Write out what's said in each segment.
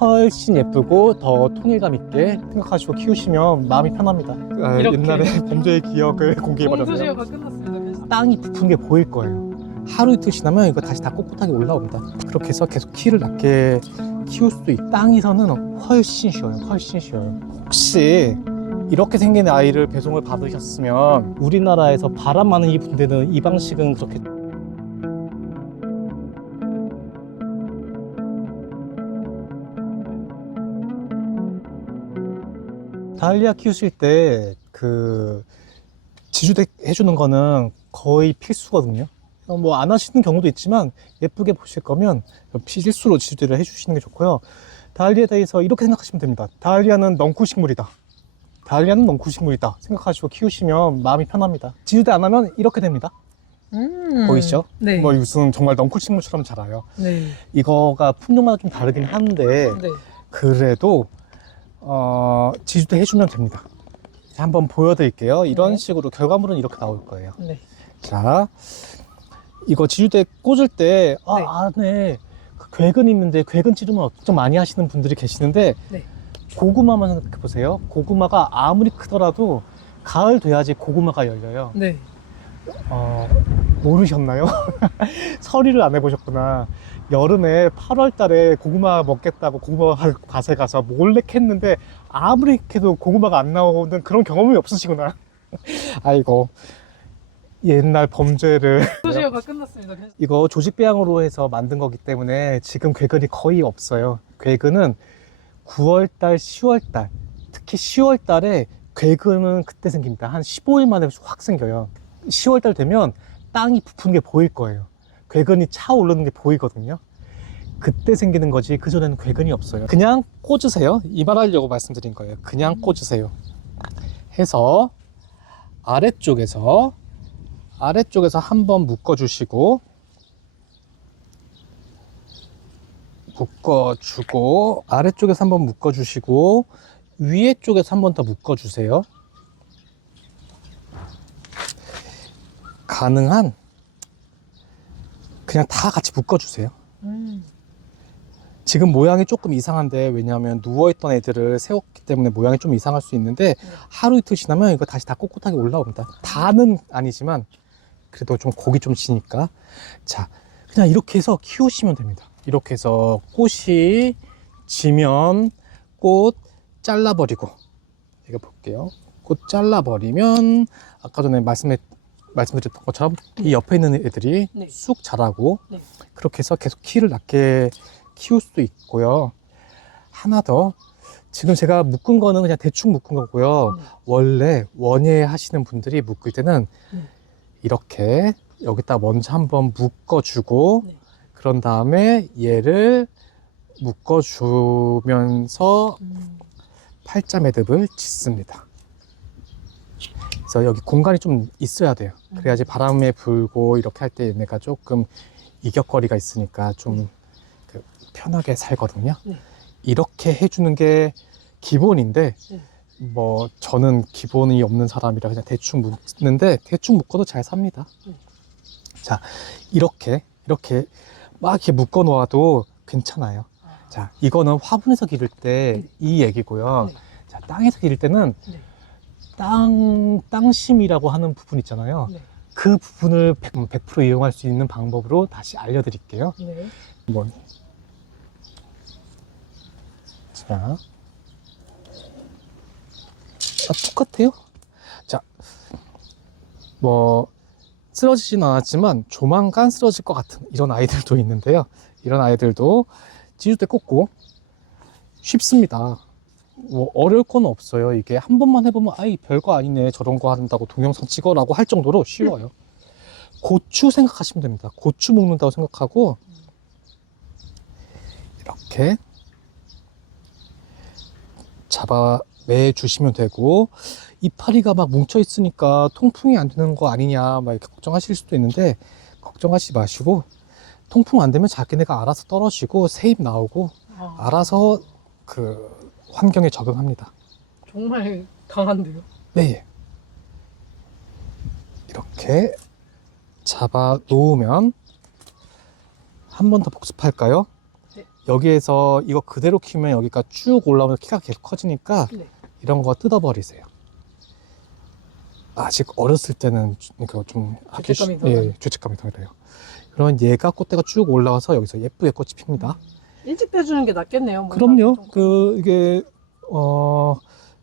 훨씬 예쁘고 더 통일감 있게 생각하시고 키우시면 마음이 편합니다. 이렇게. 옛날에 범죄의 기억을 공개해버렸네요. 공수시효가 끝났습니다. 땅이 부푼 게 보일 거예요. 하루 이틀 지나면 이거 다시 다 꼿꼿하게 올라옵니다. 그렇게 해서 계속 키를 낮게 키울 수도 있고, 땅에서는 훨씬 쉬워요. 훨씬 쉬워요. 혹시 이렇게 생긴 아이를 배송을 받으셨으면 우리나라에서 바람 많은 이 분들은 이 방식은 그렇게 다알리아 키우실 때 그 지주대 해주는 거는 거의 필수거든요. 뭐 안 하시는 경우도 있지만 예쁘게 보실 거면 필수로 지주대를 해주시는 게 좋고요. 다알리아에 대해서 이렇게 생각하시면 됩니다. 다알리아는 넝쿨식물이다. 다알리아는 넝쿨식물이다 생각하시고 키우시면 마음이 편합니다. 지주대 안 하면 이렇게 됩니다. 보이시죠? 네. 뭐 무슨 정말 넝쿨식물처럼 자라요. 네. 이거가 품종마다 좀 다르긴 한데 네. 그래도 지주대 해주면 됩니다. 한번 보여드릴게요. 이런 네. 식으로 결과물은 이렇게 나올 거예요. 네. 자, 이거 지주대 꽂을 때 네. 안에 그 괴근 있는데 괴근 찌르면 좀 많이 하시는 분들이 계시는데 네. 고구마만 생각해 보세요. 고구마가 아무리 크더라도 가을 돼야지 고구마가 열려요. 네. 모르셨나요? 서리를 안 해보셨구나. 여름에 8월 달에 고구마 먹겠다고 고구마 밭에 가서 몰래 캤는데 아무리 캐도 고구마가 안 나오는 그런 경험이 없으시구나. 아이고, 옛날 범죄를. 공수시효가 끝났습니다. 이거 조직배양으로 해서 만든 거기 때문에 지금 괴근이 거의 없어요. 괴근은 9월달, 10월달, 특히 10월달에 괴근은 그때 생깁니다. 한 15일 만에 확 생겨요. 10월달 되면 땅이 부푼 게 보일 거예요. 괴근이 차오르는 게 보이거든요. 그때 생기는 거지 그전에는 괴근이 없어요. 그냥 꽂으세요. 이 말 하려고 말씀드린 거예요. 그냥 꽂으세요. 해서 아래쪽에서 한번 묶어주시고 아래쪽에서 한번 묶어주시고 위에 쪽에서 한 번 더 묶어주세요. 가능한 그냥 다 같이 묶어주세요. 지금 모양이 조금 이상한데 왜냐하면 누워있던 애들을 세웠기 때문에 모양이 좀 이상할 수 있는데 하루 이틀 지나면 이거 다시 다 꼿꼿하게 올라옵니다. 다는 아니지만 그래도 좀 곡이 좀 지니까. 자, 그냥 이렇게 해서 키우시면 됩니다. 이렇게 해서 꽃이 지면 꽃 잘라버리고, 이거 볼게요. 꽃 잘라버리면 아까 전에 말씀드렸던 것처럼 이 옆에 있는 애들이 네. 쑥 자라고, 네. 그렇게 해서 계속 키를 낮게 키울 수도 있고요. 하나 더, 지금 제가 묶은 거는 그냥 대충 묶은 거고요. 네. 원래 원예 하시는 분들이 묶을 때는 네. 이렇게 여기다 먼저 한번 묶어주고, 네. 그런 다음에 얘를 묶어주면서 팔자 매듭을 짓습니다. 그래서 여기 공간이 좀 있어야 돼요. 그래야지 바람에 불고 이렇게 할 때 얘네가 조금 이격거리가 있으니까 좀 편하게 살거든요. 네. 이렇게 해주는 게 기본인데 네. 뭐 저는 기본이 없는 사람이라 그냥 대충 묶는데 대충 묶어도 잘 삽니다. 네. 자, 이렇게 막 이렇게 묶어 놓아도 괜찮아요. 자, 이거는 화분에서 기를 때 이 얘기고요. 네. 자, 땅에서 기를 때는 네. 땅심이라고 하는 부분 있잖아요. 네. 그 부분을 100% 이용할 수 있는 방법으로 다시 알려드릴게요. 네. 한번. 자, 똑같아요. 자, 뭐 쓰러지진 않았지만 조만간 쓰러질 것 같은 이런 아이들도 있는데요. 이런 아이들도 지주대 꽂고 쉽습니다. 뭐 어려울 건 없어요. 이게 한 번만 해보면 아이 별거 아니네, 저런 거 한다고 동영상 찍어라고 할 정도로 쉬워요. 고추 생각하시면 됩니다. 고추 먹는다고 생각하고 이렇게 잡아 매주시면 되고, 이파리가 막 뭉쳐 있으니까 통풍이 안 되는 거 아니냐 막 이렇게 걱정하실 수도 있는데 걱정하지 마시고, 통풍 안 되면 자기네가 알아서 떨어지고 새잎 나오고 알아서 그 환경에 적응합니다. 정말 강한데요? 네, 이렇게 잡아 놓으면 한 번 더 복습할까요? 네. 여기에서 이거 그대로 키우면 여기가 쭉 올라오면 키가 계속 커지니까 네. 이런 거 뜯어버리세요. 아직 어렸을 때는 이거 좀 하기 죄책감이 더 예, 죄책감이 더 돼요. 그러면 얘가 꽃대가 쭉 올라와서 여기서 예쁘게 꽃이 핍니다. 일찍 떼주는 게 낫겠네요. 뭔가 그럼요. 좀 이게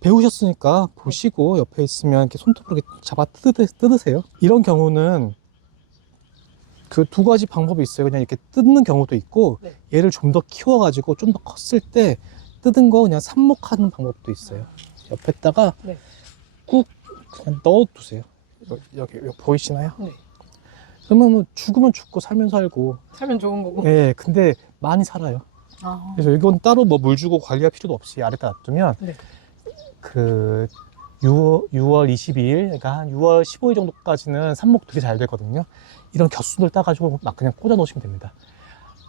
배우셨으니까 보시고 옆에 있으면 이렇게 손톱으로 이렇게 잡아 뜯으세요. 이런 경우는 그 두 가지 방법이 있어요. 그냥 이렇게 뜯는 경우도 있고, 네. 얘를 좀 더 키워가지고 좀 더 컸을 때 뜯은 거 그냥 삽목하는 방법도 있어요. 옆에다가 네. 꾹 그냥 넣어두세요. 여기 보이시나요? 네. 그러면 뭐 죽으면 죽고 살면 살고. 살면 좋은 거고. 예, 근데 많이 살아요. 아. 그래서 이건 따로 뭐 물 주고 관리할 필요도 없이 아래다 놔두면 네. 그 6월 22일, 그러니까 한 6월 15일 정도까지는 삽목 되게 잘 되거든요. 이런 겹순들 따가지고 막 그냥 꽂아 놓으시면 됩니다.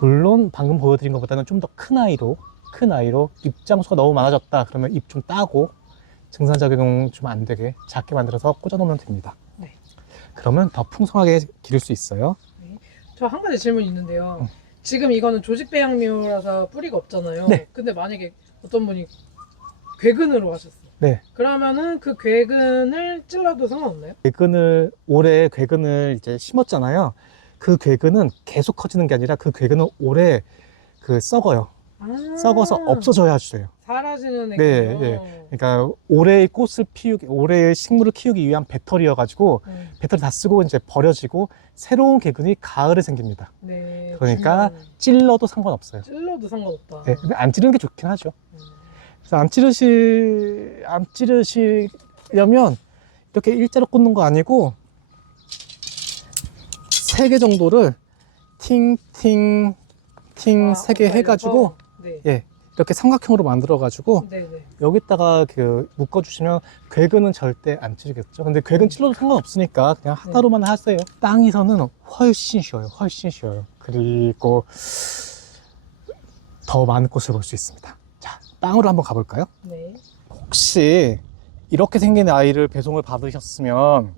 물론 방금 보여드린 것보다는 좀 더 큰 아이로 잎 장수가 너무 많아졌다 그러면 잎 좀 따고 증산작용 좀 안 되게 작게 만들어서 꽂아 놓으면 됩니다. 네. 그러면 더 풍성하게 기를 수 있어요. 저 한 가지 질문이 있는데요. 지금 이거는 조직배양묘라서 뿌리가 없잖아요. 네. 근데 만약에 어떤 분이 괴근으로 하셨어요. 네. 그러면은 그 괴근을 찔러도 상관없나요? 올해 괴근을 이제 심었잖아요. 그 괴근은 계속 커지는 게 아니라 그 괴근은 올해 썩어요. 아, 썩어서 없어져야 돼요. 사라지는 네, 애군요. 그러니까 올해의 올해의 식물을 키우기 위한 배터리여가지고 배터리 다 쓰고 이제 버려지고 새로운 괴근이 가을에 생깁니다. 네. 그러니까 찔러도 상관없어요. 찔러도 상관없다. 네, 근데 안 찌르는 게 좋긴 하죠. 그래서 안 찌르시려면 이렇게 일자로 꽂는 거 아니고 3개 정도를 팅팅 아, 3개 해가지고 네. 예, 이렇게 삼각형으로 만들어가지고 네네. 여기다가 묶어주시면 괴근은 절대 안 찌르겠죠. 근데 괴근 찔러도 상관없으니까 그냥 하나로만 하세요. 땅에서는 훨씬 쉬워요. 훨씬 쉬워요. 그리고 더 많은 꽃을 볼 수 있습니다. 자, 땅으로 한번 가볼까요? 네. 혹시 이렇게 생긴 아이를 배송을 받으셨으면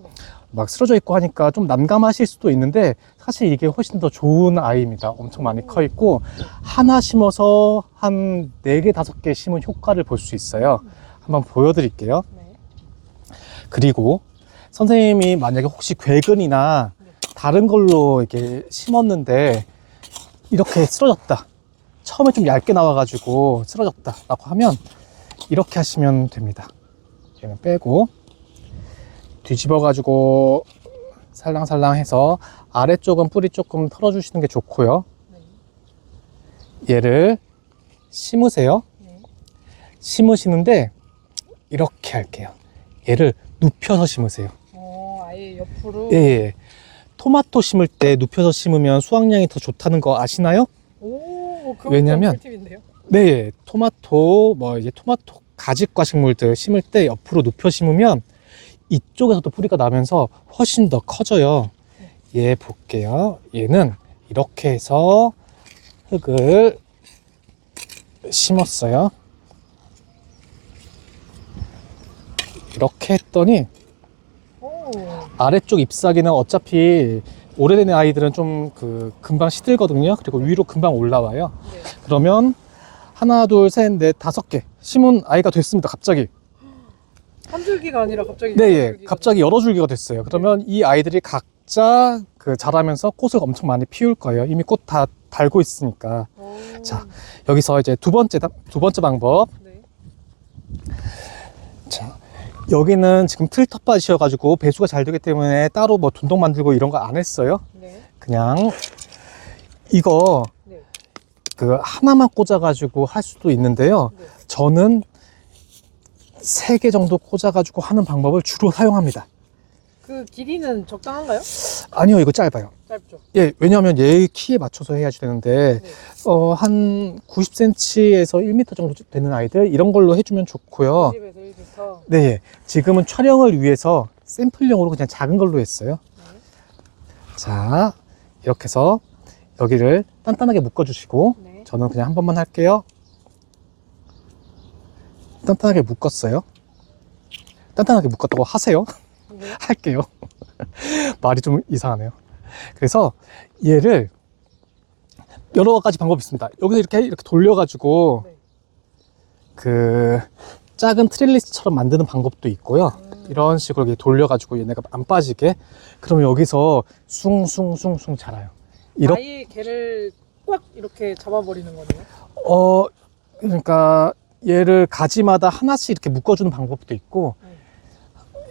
막 쓰러져 있고 하니까 좀 난감하실 수도 있는데 사실 이게 훨씬 더 좋은 아이입니다. 엄청 많이 커 있고 하나 심어서 한 4개, 5개 심은 효과를 볼 수 있어요. 한번 보여드릴게요. 네. 그리고 선생님이 만약에 혹시 괴근이나 다른 걸로 이렇게 심었는데 이렇게 쓰러졌다. 처음에 좀 얇게 나와가지고 쓰러졌다 라고 하면 이렇게 하시면 됩니다. 얘는 빼고 뒤집어가지고 살랑살랑 해서 아래쪽은 뿌리 조금 털어주시는 게 좋고요. 얘를 심으세요. 네. 심으시는데 이렇게 할게요. 얘를 눕혀서 심으세요. 아예 옆으로. 예. 토마토 심을 때 눕혀서 심으면 수확량이 더 좋다는 거 아시나요? 오, 왜냐면 꿀팁인데요. 네, 토마토 가지과 식물들 심을 때 옆으로 눕혀 심으면 이쪽에서도 뿌리가 나면서 훨씬 더 커져요. 얘 볼게요. 얘는 이렇게 해서 흙을 심었어요. 이렇게 했더니 오. 아래쪽 잎사귀는 어차피 오래된 아이들은 좀 금방 시들거든요. 그리고 위로 금방 올라와요. 네. 그러면 하나, 둘, 셋, 넷, 5개 심은 아이가 됐습니다. 갑자기. 한 줄기가 아니라 갑자기. 네, 여러 예. 줄기가 갑자기 여러 줄기가 됐어요. 그러면 이 아이들이 각자 자라면서 꽃을 엄청 많이 피울 거예요. 이미 꽃 다 달고 있으니까. 오. 자, 여기서 이제 두 번째 방법. 네. 자, 여기는 지금 틀 텃밭이어가지고 배수가 잘 되기 때문에 따로 뭐 둔동 만들고 이런 거 안 했어요. 네. 그냥 이거 네. 하나만 꽂아가지고 할 수도 있는데요. 네. 저는 3개 정도 꽂아가지고 하는 방법을 주로 사용합니다. 그 길이는 적당한가요? 아니요, 이거 짧아요. 짧죠. 예, 왜냐하면 얘 키에 맞춰서 해야지 되는데, 네. 한 90cm에서 1m 정도 되는 아이들, 이런 걸로 해주면 좋고요. 20에서 1m. 네, 지금은 촬영을 위해서 샘플용으로 그냥 작은 걸로 했어요. 네. 자, 이렇게 해서 여기를 단단하게 묶어주시고, 네. 저는 그냥 한 번만 할게요. 단단하게 묶었어요. 단단하게 묶었다고 하세요. 네. 할게요. 말이 좀 이상하네요. 그래서 얘를 여러 가지 방법이 있습니다. 여기서 이렇게 돌려가지고 네. 그 작은 트렐리스처럼 만드는 방법도 있고요. 이런 식으로 이렇게 돌려가지고 얘네가 안 빠지게. 그러면 여기서 숭숭숭숭 자라요. 이렇게 아예 걔를 꽉 이렇게 잡아버리는 거네요. 그러니까 얘를 가지마다 하나씩 이렇게 묶어주는 방법도 있고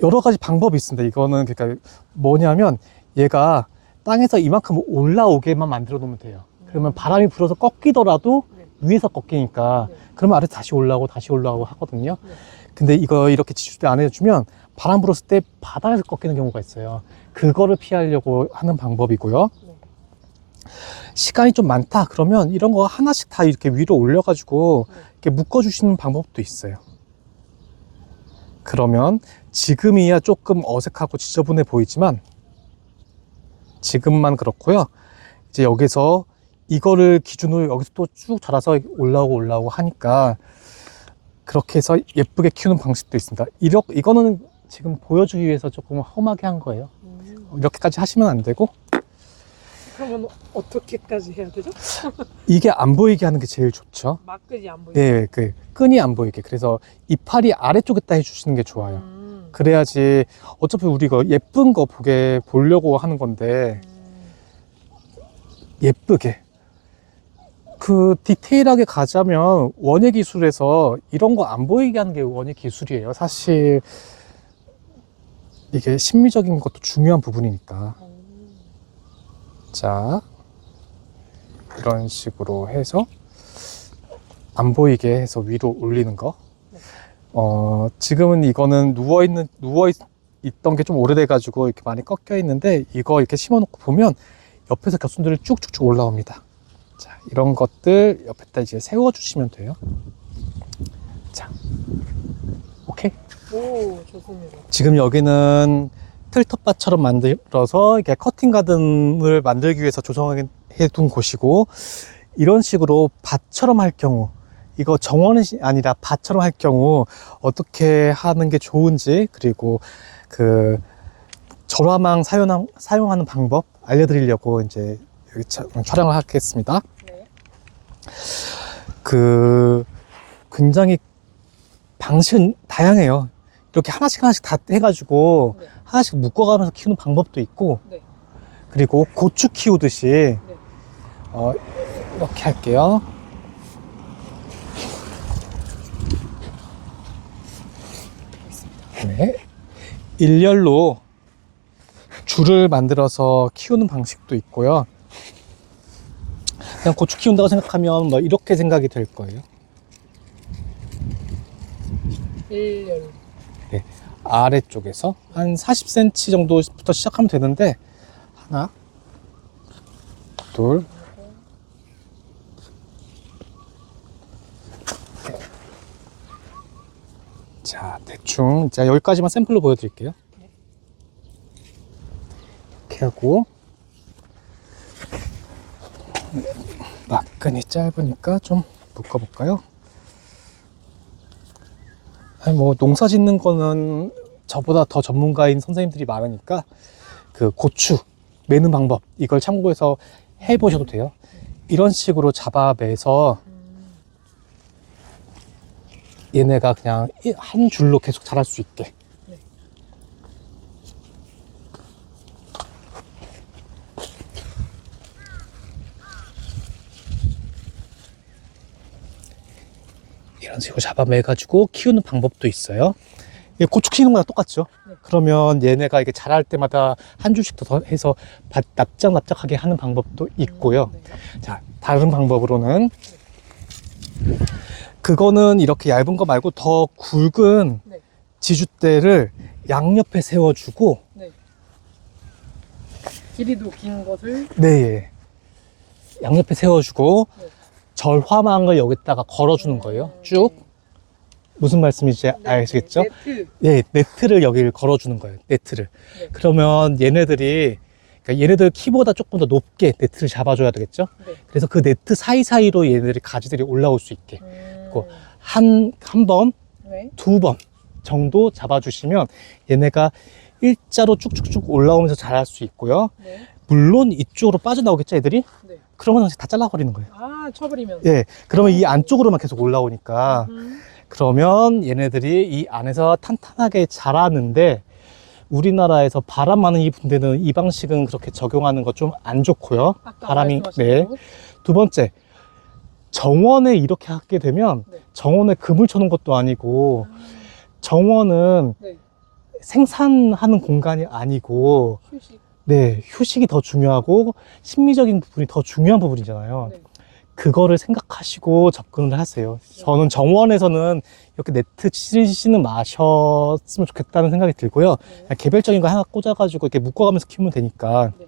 여러 가지 방법이 있습니다. 이거는 그러니까 뭐냐면 얘가 땅에서 이만큼 올라오게만 만들어 놓으면 돼요. 그러면 바람이 불어서 꺾이더라도 네. 위에서 꺾이니까 네. 그러면 아래 다시 올라오고 하거든요. 네. 근데 이거 이렇게 지주대 안 해주면 바람 불었을 때 바닥에서 꺾이는 경우가 있어요. 그거를 피하려고 하는 방법이고요. 네. 시간이 좀 많다 그러면 이런 거 하나씩 다 이렇게 위로 올려가지고 네. 이렇게 묶어주시는 방법도 있어요. 그러면 지금이야 조금 어색하고 지저분해 보이지만 지금만 그렇고요. 이제 여기서 이거를 기준으로 여기서 또 쭉 자라서 올라오고 하니까 그렇게 해서 예쁘게 키우는 방식도 있습니다. 이거는 지금 보여주기 위해서 조금 험하게 한 거예요. 이렇게까지 하시면 안 되고 그러면 어떻게까지 해야 되죠? 이게 안 보이게 하는 게 제일 좋죠. 막근이 안 보이게. 네, 그 끈이 안 보이게. 그래서 이파리 아래쪽에다 해주시는 게 좋아요. 그래야지 어차피 우리가 예쁜 거 보려고 하는 건데 예쁘게 그 디테일하게 가자면 원예 기술에서 이런 거 안 보이게 하는 게 원예 기술이에요. 사실 이게 심미적인 것도 중요한 부분이니까. 자, 이런 식으로 해서 안 보이게 해서 위로 올리는 거. 지금은 이거는 있던 게 좀 오래돼 가지고 이렇게 많이 꺾여 있는데 이거 이렇게 심어 놓고 보면 옆에서 겨순들이 쭉쭉쭉 올라옵니다. 자, 이런 것들 옆에다 이제 세워 주시면 돼요. 자, 오케이. 오, 좋습니다. 지금 여기는 틀텃밭처럼 만들어서 이렇게 커팅 가든을 만들기 위해서 조성해 둔 곳이고, 이런 식으로 밭처럼 할 경우, 이거 정원이 아니라 밭처럼 할 경우 어떻게 하는 게 좋은지, 그리고 그 절화망 사용하는 방법 알려드리려고 이제 여기 촬영을 하겠습니다. 네. 굉장히 방식은 다양해요. 이렇게 하나씩 다 해가지고 네. 하나씩 묶어가면서 키우는 방법도 있고, 네. 그리고 고추 키우듯이 네. 이렇게 할게요. 네. 일렬로 줄을 만들어서 키우는 방식도 있고요. 그냥 고추 키운다고 생각하면 뭐 이렇게 생각이 될 거예요. 1열. 네. 아래쪽에서 한 40cm 정도부터 시작하면 되는데, 하나, 둘, 자, 대충 자 여기까지만 샘플로 보여드릴게요. 이렇게 하고, 막근이 짧으니까 좀 묶어볼까요? 아니 뭐 농사 짓는 거는 저보다 더 전문가인 선생님들이 많으니까 그 고추 매는 방법 이걸 참고해서 해보셔도 돼요. 이런 식으로 잡아매서 얘네가 그냥 한 줄로 계속 자랄 수 있게. 네. 이런 식으로 잡아매가지고 키우는 방법도 있어요. 고추 키우는 거랑 똑같죠. 네. 그러면 얘네가 이게 자랄 때마다 한 줄씩 더 해서 납작납작하게 하는 방법도 있고요. 네. 자, 다른 방법으로는 그거는 이렇게 얇은 거 말고 더 굵은 네. 지주대를 양옆에 세워주고, 네. 길이도 긴 것을. 네, 양옆에 세워주고 네. 절화망을 여기다가 걸어주는 거예요. 쭉. 무슨 말씀인지 아시겠죠? 네트. 예, 네트를 여기를 걸어주는 거예요. 네트를. 네. 그러면 그러니까 얘네들 키보다 조금 더 높게 네트를 잡아줘야 되겠죠? 네. 그래서 그 네트 사이사이로 얘네들이 가지들이 올라올 수 있게 그리고 한 번, 네. 2번 정도 잡아주시면 얘네가 일자로 쭉쭉쭉 올라오면서 자랄 수 있고요. 네. 물론 이쪽으로 빠져나오겠죠, 애들이? 네. 그러면 다 잘라버리는 거예요. 아, 쳐버리면. 예, 그러면 이 안쪽으로만 계속 올라오니까 그러면 얘네들이 이 안에서 탄탄하게 자라는데 우리나라에서 바람 많은 이 분대는 이 방식은 그렇게 적용하는 거 좀 안 좋고요. 아까 바람이 말씀하신 네. 대로. 두 번째, 정원에 이렇게 하게 되면 네. 정원에 그물 쳐놓은 것도 아니고 아, 정원은 네. 생산하는 공간이 아니고 휴식. 네, 휴식이 더 중요하고 심리적인 부분이 더 중요한 부분이잖아요. 네. 그거를 생각하시고 접근을 하세요. 저는 정원에서는 이렇게 네트 치시는 마셨으면 좋겠다는 생각이 들고요. 네. 그냥 개별적인 거 하나 꽂아가지고 이렇게 묶어가면서 키우면 되니까 네.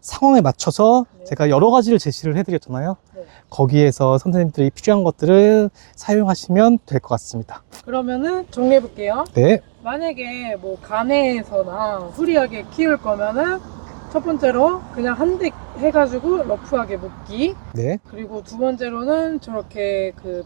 상황에 맞춰서 네. 제가 여러 가지를 제시를 해드렸잖아요. 네. 거기에서 선생님들이 필요한 것들을 사용하시면 될 것 같습니다. 그러면은 정리해 볼게요. 네, 만약에 뭐 가내에서나 후리하게 키울 거면은 첫 번째로 그냥 한 대 해가지고 러프하게 묶기. 네, 그리고 두 번째로는 저렇게 그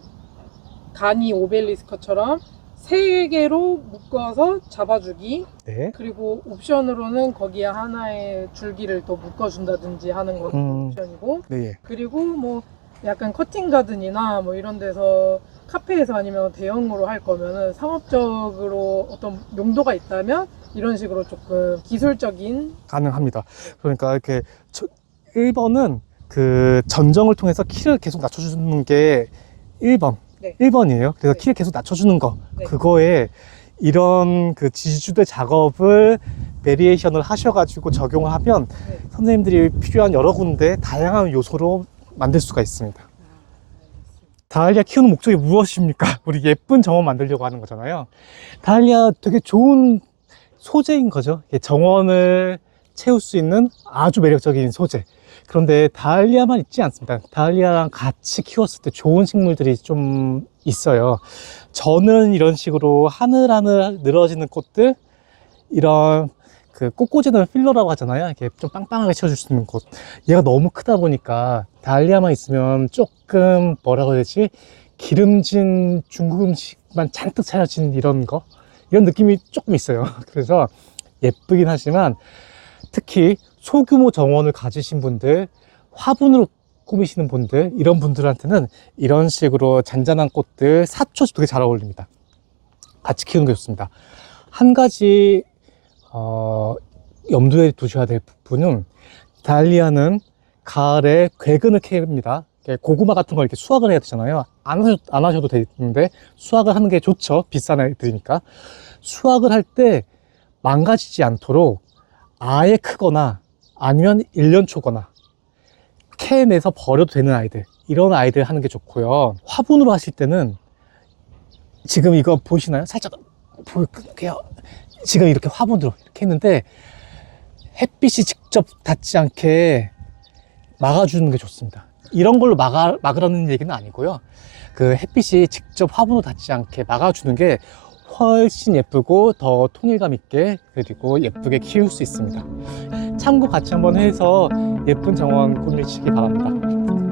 다니 오벨리스크처럼 세 개로 묶어서 잡아주기. 네. 그리고 옵션으로는 거기에 하나의 줄기를 더 묶어준다든지 하는 건 옵션이고. 네, 그리고 뭐 약간 커팅 가든이나 뭐 이런 데서 카페에서 아니면 대형으로 할 거면은 상업적으로 어떤 용도가 있다면 이런 식으로 조금 기술적인. 가능합니다. 그러니까 이렇게 1번은 그 전정을 통해서 키를 계속 낮춰주는 게 1번. 네. 1번이에요. 그래서 네. 키를 계속 낮춰주는 거. 네. 그거에 이런 그 지주대 작업을 베리에이션을 하셔가지고 적용을 하면 네. 선생님들이 필요한 여러 군데 다양한 요소로 만들 수가 있습니다. 다알리아 키우는 목적이 무엇입니까? 우리 예쁜 정원 만들려고 하는 거잖아요. 다알리아 되게 좋은 소재인 거죠. 정원을 채울 수 있는 아주 매력적인 소재. 그런데 다알리아만 있지 않습니다. 다알리아랑 같이 키웠을 때 좋은 식물들이 좀 있어요. 저는 이런 식으로 하늘하늘 늘어지는 꽃들, 이런 그 꽃꽂이는 필러라고 하잖아요. 이렇게 좀 빵빵하게 채워줄 수 있는 꽃. 얘가 너무 크다 보니까 다알리아만 있으면 조금 뭐라고 해야 되지? 기름진 중국 음식만 잔뜩 차려진 이런 거? 이런 느낌이 조금 있어요. 그래서 예쁘긴 하지만 특히 소규모 정원을 가지신 분들, 화분으로 꾸미시는 분들, 이런 분들한테는 이런 식으로 잔잔한 꽃들, 사초도 되게 잘 어울립니다. 같이 키우는 게 좋습니다. 한 가지 염두에 두셔야 될 부분은 다알리아는 가을에 괴근을 캡니다. 고구마 같은 거 이렇게 수확을 해야 되잖아요. 안 하셔도 되는데 수확을 하는 게 좋죠. 비싼 애들이니까. 수확을 할 때 망가지지 않도록 아예 크거나 아니면 1년 초거나 캔에서 버려도 되는 아이들, 이런 아이들 하는 게 좋고요. 화분으로 하실 때는 지금 이거 보이시나요? 살짝 보여요. 지금 이렇게 화분으로 이렇게 했는데 햇빛이 직접 닿지 않게 막아주는 게 좋습니다. 이런 걸로 막으라는 얘기는 아니고요. 그 햇빛이 직접 화분으로 닿지 않게 막아주는 게 훨씬 예쁘고 더 통일감 있게, 그리고 예쁘게 키울 수 있습니다. 참고 같이 한번 해서 예쁜 정원 꾸미시기 바랍니다.